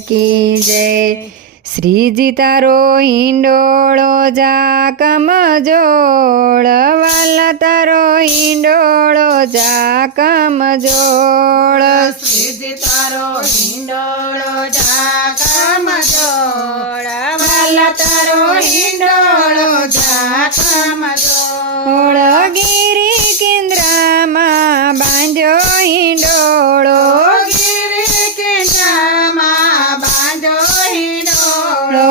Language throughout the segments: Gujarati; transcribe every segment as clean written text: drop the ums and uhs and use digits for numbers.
की जय। श्रीजी तारो हिंडोळो जा कमजोळ, वाला तारो हिंडोळो जा कमजोळ। श्रीजी तारो हिंडोळो जा कमजोळ, वाला तारो हिंडोळो जा कमजोळ। गिरी केंद्राમાં બાંધ્યો હિંડોળો, गिरी केंद्राમાં બાંધ્યો હિંડોળો।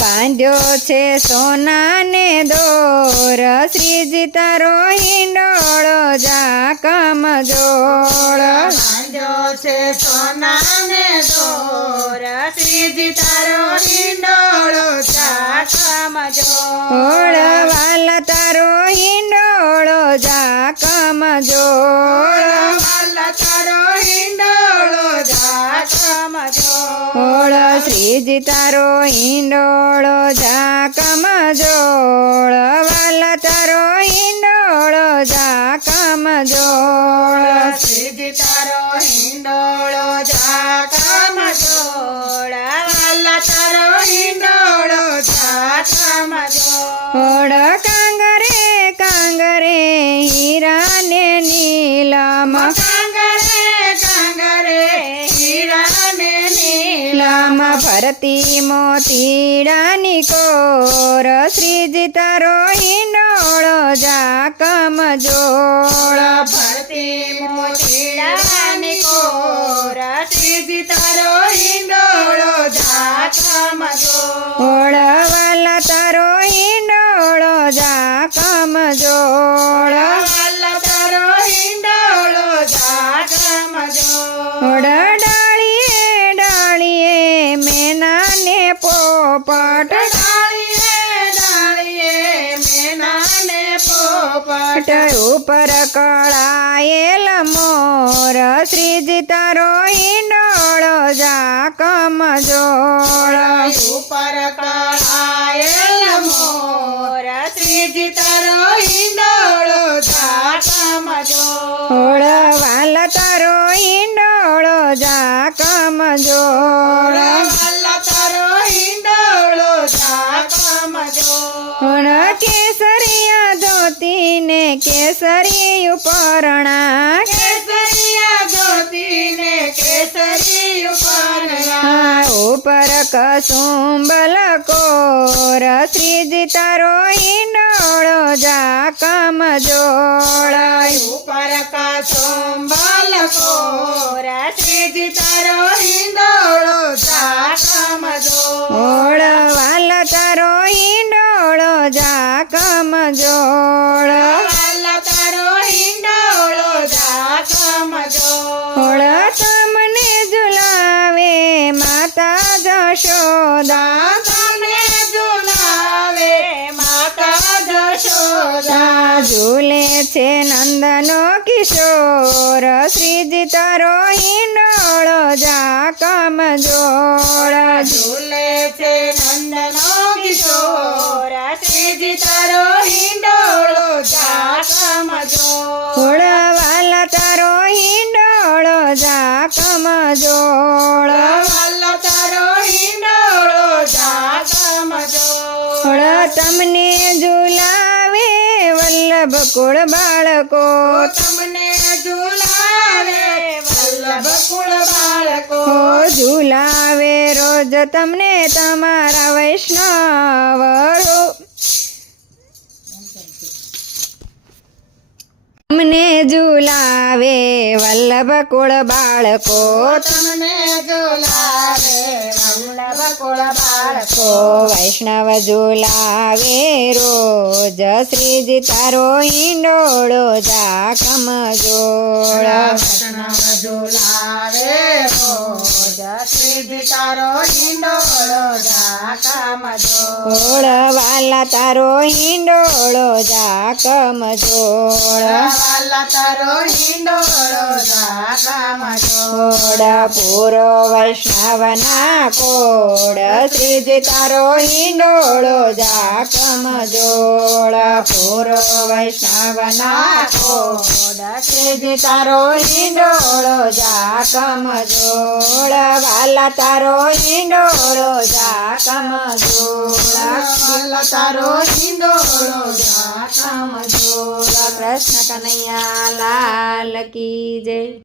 બાંધ્યો છે સોનાને દોર, શ્રીજી તારો હિંડોળો જા કમજોળ। બાંધ્યો છે સોનાને દોર, શ્રીજી તારો હિંડોળો જા કમજોળ। વાલા તારો હિંડોળો જા કમજોળ। વાલા તારો હિંડોળો જા કમજોળ। શ્રીજી તારો હિંડોળો જા કમજોળ, વાલા તારો હિંડોળો જા કમજોળ। શ્રીજી તારો હિંડોળો જા કમજોળ, વાલા તારો હિંડોળો જા કમજોળ। કાંગરે કાંગરે હીરાને નીલમ, કાંગરે કાંગરે હીરાને નીલમ, ફરતી મોતીડાની કોર, શ્રીજી તારો હિંડોળો જા કમજોળ। ભરતી મોતીડાની કોર, શ્રીજી તારો હિંડોળો જા કમજોળ। વાલા તારો હિંડોળો જા કમજોળ। વાલા તારો હિંડોળો જા કમજોળ। ડાળીએ ડાળીએ મેનાને પોપટ, ડાળીએ ડાળીએ મેનાને પોપટ, ઉપર કળાયેલ મોર, શ્રીજી તારો હિંડોળો જા કમજોળ। ઉપર કળાયેલ મોર, શ્રીજી તારો હિંડોળો જા કમજોળ। વાલા તારો હિંડોળો જા કમજોળ। વાલા તારો હિંડોળો જા કમજોળ। કેસરિયા ધોતીને કેસરી ઉપરણા, કેસરિયા ધોતીને કેસરી ઉપરણા, ઉપર કસુંબલ કોર, શ્રીજી તારો હિંડોળો જા કમજોળ। ઉપર કસુંબલ કોર, શ્રીજી તારો હિંડોળો જા કમજોળ। વાલા તારો હિંડોળો જા કમજોળ। વાલા તારો હિંડોળો જા કમજોળ। તમને ઝુલાવે માતા જશોદા, તમને ઝુલાવે માતા જશોદા, ઝૂલે છે નંદનો કિશોર, શ્રીજી તારો હિંડોળો જા કમજોળ। ઝૂલે છે નંદનો કિશોર, શ્રીજી તારો હિંડોળો જા કમજોળ। વાલા તારો હિંડોળો જા કમજોળ। વાલા તારો હિંડોળો જા કમજોળ। તમને ઝુલાવે વલ્લભ કુળ બાળકો, તમને ઝુલાવે વલ્લભ કુળ બાળકો, ઝુલાવે રોજ તમને તમારા વૈષ્ણવ। તમને ઝુલાવે વલ્લભ કુળ બાળકો, તમને ઝુલાવે વલ્લભ કુળ બાળકો, વૈષ્ણવ ઝુલાવે રોજ, શ્રીજી તારો હિંડોળો જા કમજોળ। વૈષ્ણવ ઝુલાવે રોજ, શ્રીજી તારો હિંડોળો જા કમજોળ। વાલા તારો હિંડોળો જા કમજોળ। વાલા તારો હિંડોળો જા કમજોળ। પૂરો વૈષ્ણવના કોડ, શ્રીજી તારો હિંડોળો જા કમજોળ। પૂરો વૈષ્ણવના કોડ, શ્રીજી તારો હિંડોળો જા કમજોળ। વાલા તારો હિંડોળો ઝાકમ જોડ વાલા તારો હિંડોળો ઝાકમ જોડ કૃષ્ણ કનૈયા લાલ કી જય.